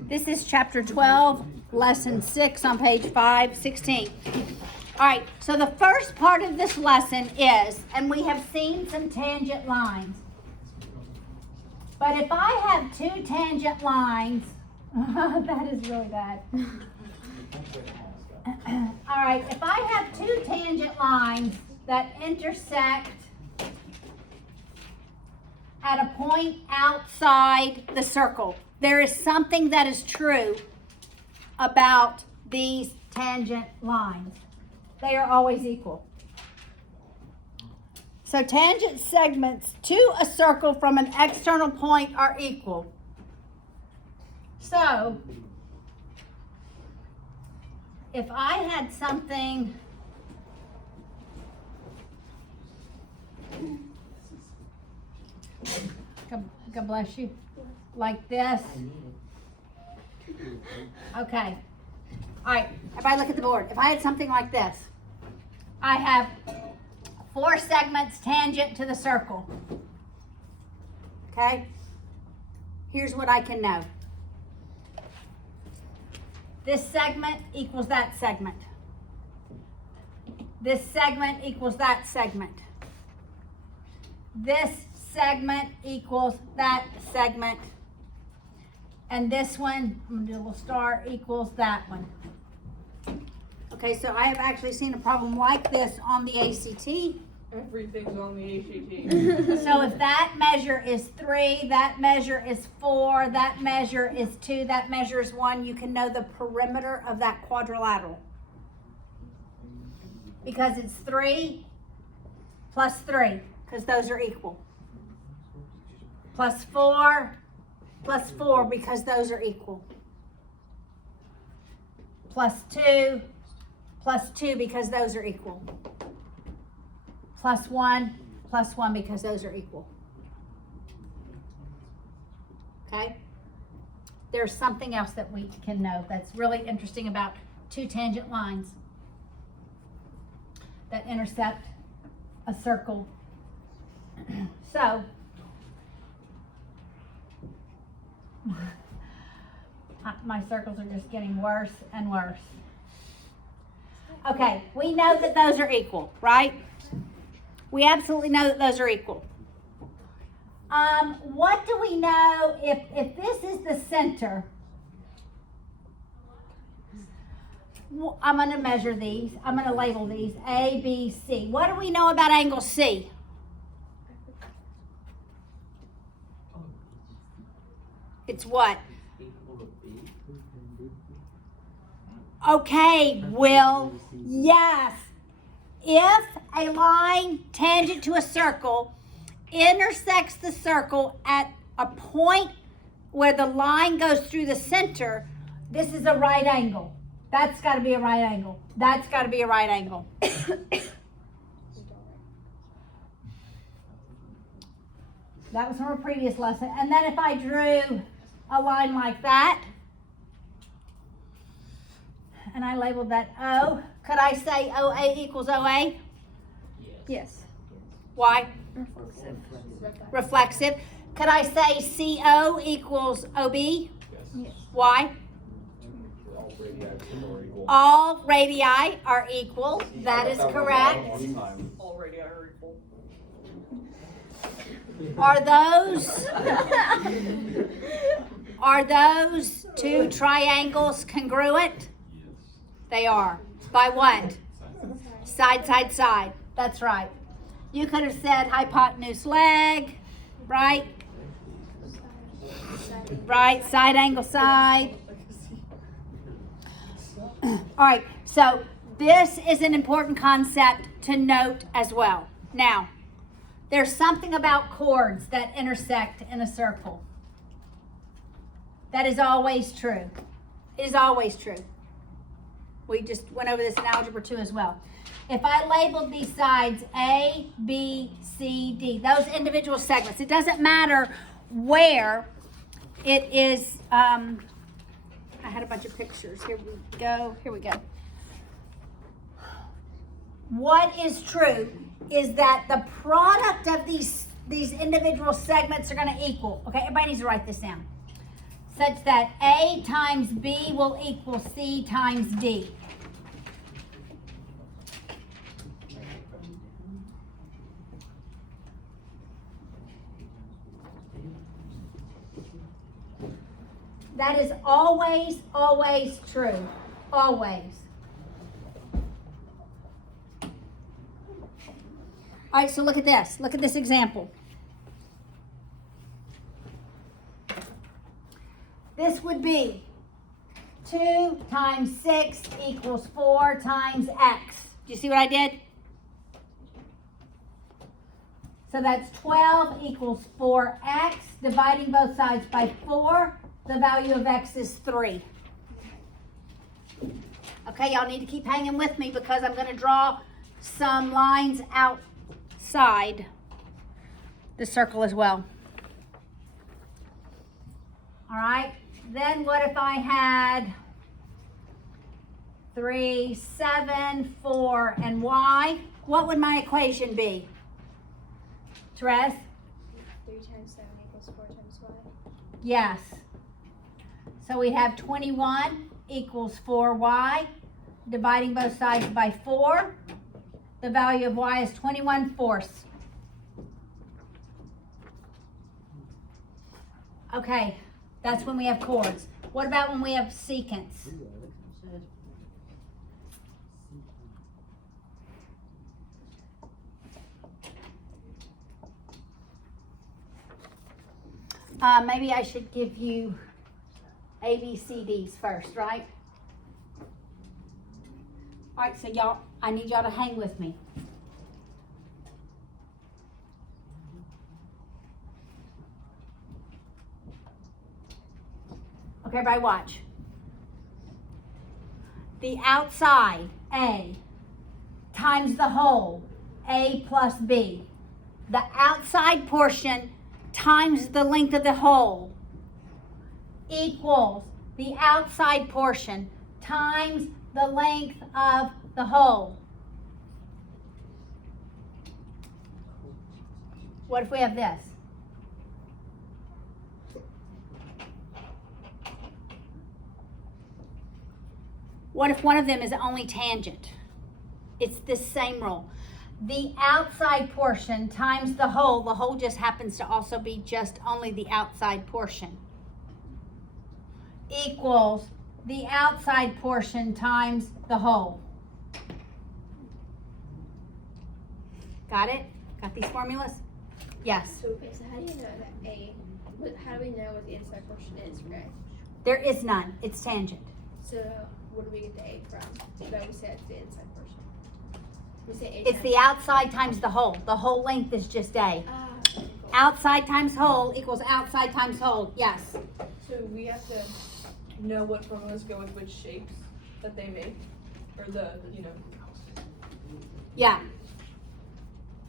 This is chapter 12, lesson 6 on page 516. All right, so the first part of this lesson is, and we have seen some tangent lines. But if I have two tangent lines, that is really bad. All right, if I have two tangent lines that intersect at a point outside the circle, there is something that is true about these tangent lines. They are always equal. So tangent segments to a circle from an external point are equal. So if I had something God bless you, like this. Okay. All right, if I look at the board, if I had something like this, I have 4 segments tangent to the circle. Okay? Here's what I can know. This segment equals that segment. This segment equals that segment. This segment equals that segment. And this one, I'm going to do a little star, equals that one. Okay, so I have actually seen a problem like this on the ACT. Everything's on the ACT. So if that measure is 3, that measure is 4, that measure is 2, that measure is 1, you can know the perimeter of that quadrilateral. Because it's 3 plus 3, because those are equal. Plus 4 plus 4, because those are equal. Plus 2 plus 2, because those are equal. Plus 1, because those are equal. Okay? There's something else that we can know that's really interesting about two tangent lines that intersect a circle. So, my circles are just getting worse and worse. Okay, we know that those are equal, right? We absolutely know that those are equal. What do we know if this is the center? I'm going to measure these. I'm going to label these A, B, C. What do we know about angle C? It's what? Okay, Will. Yes. If a line tangent to a circle intersects the circle at a point where the line goes through the center, this is a right angle. That's got to be a right angle. That's got to be a right angle. That was from a previous lesson. And then if I drew a line like that, and I labeled that O, could I say OA equals OA? Yes. Why? Reflexive. Reflexive. Could I say CO equals OB? Yes. Why? All radii are equal. That is correct. All radii are equal. Are those two triangles congruent? They are. By what? Side, side, side. That's right. You could have said hypotenuse leg, right? Right, side angle side. All right, so this is an important concept to note as well. Now, there's something about chords that intersect in a circle. That is always true. It is always true. We just went over this in Algebra 2 as well. If I labeled these sides A, B, C, D, those individual segments, it doesn't matter where it is. I had a bunch of pictures. Here we go. Here we go. What is true is that the product of these individual segments are going to equal. Okay, everybody needs to write this down. such that A times B will equal C times D. That is always, always true. Always. All right, so look at this. Look at this example. This would be 2 times 6 equals 4 times x. Do you see what I did? So that's 12 equals 4x. Dividing both sides by 4, the value of x is 3. Okay, y'all need to keep hanging with me because I'm going to draw some lines outside the circle as well. All right, then what if I had 3, 7, 4, and y? What would my equation be? Therese? 3 times 7 equals 4 times y. Yes. So we have 21 equals 4y. Dividing both sides by 4. The value of y is 21/4. Okay, that's when we have chords. What about when we have secants? Maybe I should give you ABCDs first, right? All right, so y'all, I need y'all to hang with me. Okay, everybody watch. The outside, A, times the whole, A plus B. The outside portion times the length of the whole equals the outside portion times the length of the whole. What if we have this? What if one of them is only tangent? It's the same rule. The outside portion times the whole just happens to also be just only the outside portion, equals the outside portion times the whole. Got it? Got these formulas? Yes. Okay, so how do you know that A, how do we know what the inside portion is, right? There is none. It's tangent. So where do we get the A from? So that we say it's the inside portion. We say A It's times the outside times the whole. The whole length is just A. okay, cool. Outside times whole equals outside times whole. Yes. So we have to know what formulas go with which shapes that they make, or Yeah.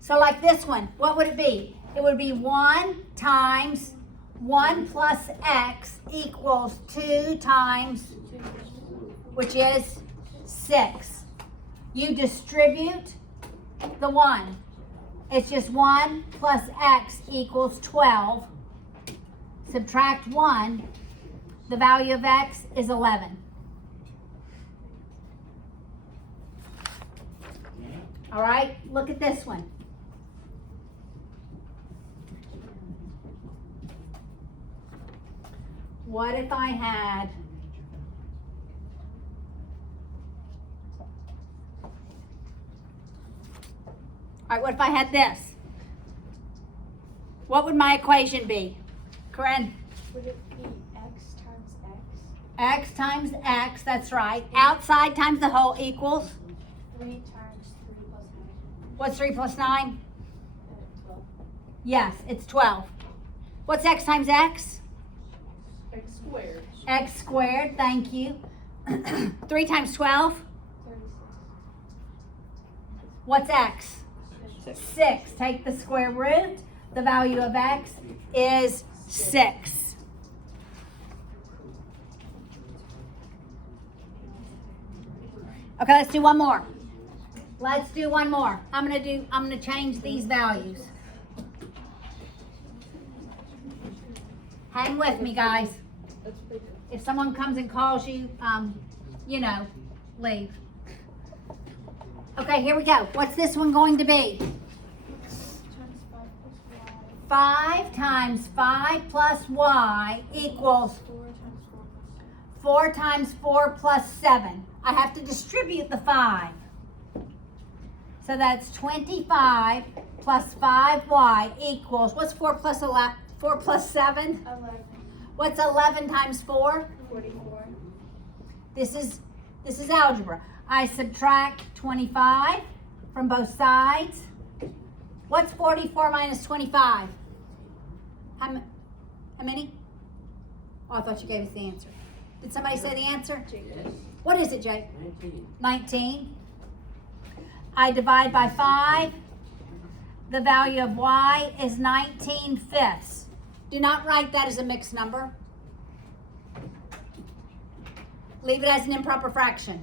So like this one, what would it be? It would be 1 times 1 plus x equals 2 times, which is 6. You distribute the 1. It's just 1 plus x equals 12. Subtract 1. The value of x is 11. All right, look at this one. What if I had all right, what if I had this? What would my equation be? Corinne? Would it be x times x? X times x, that's right. Outside times the whole equals? 3 times 3 plus 9. What's 3 plus 9? 12. Yes, it's 12. What's x times x? X squared. X squared, thank you. 3 times 12? 36. What's x? 6. Take the square root. The value of x is 6. Okay, let's do one more. Let's do one more. I'm gonna change these values. Hang with me, guys. That's what they do. If someone comes and calls you, leave. Okay, here we go. What's this one going to be? Times 5 plus y. 5 times 5 plus y equals 4 times 4 4 times 4 plus plus 7. I have to distribute the 5. So that's 25 plus 5y equals, what's 4 plus 7? 11. What's 11 times 4? 44. This is algebra. I subtract 25 from both sides. What's 44 minus 25? How many? Oh, I thought you gave us the answer. Did somebody say the answer? What is it, Jake? 19. I divide by 5. The value of y is 19 fifths. Do not write that as a mixed number. Leave it as an improper fraction.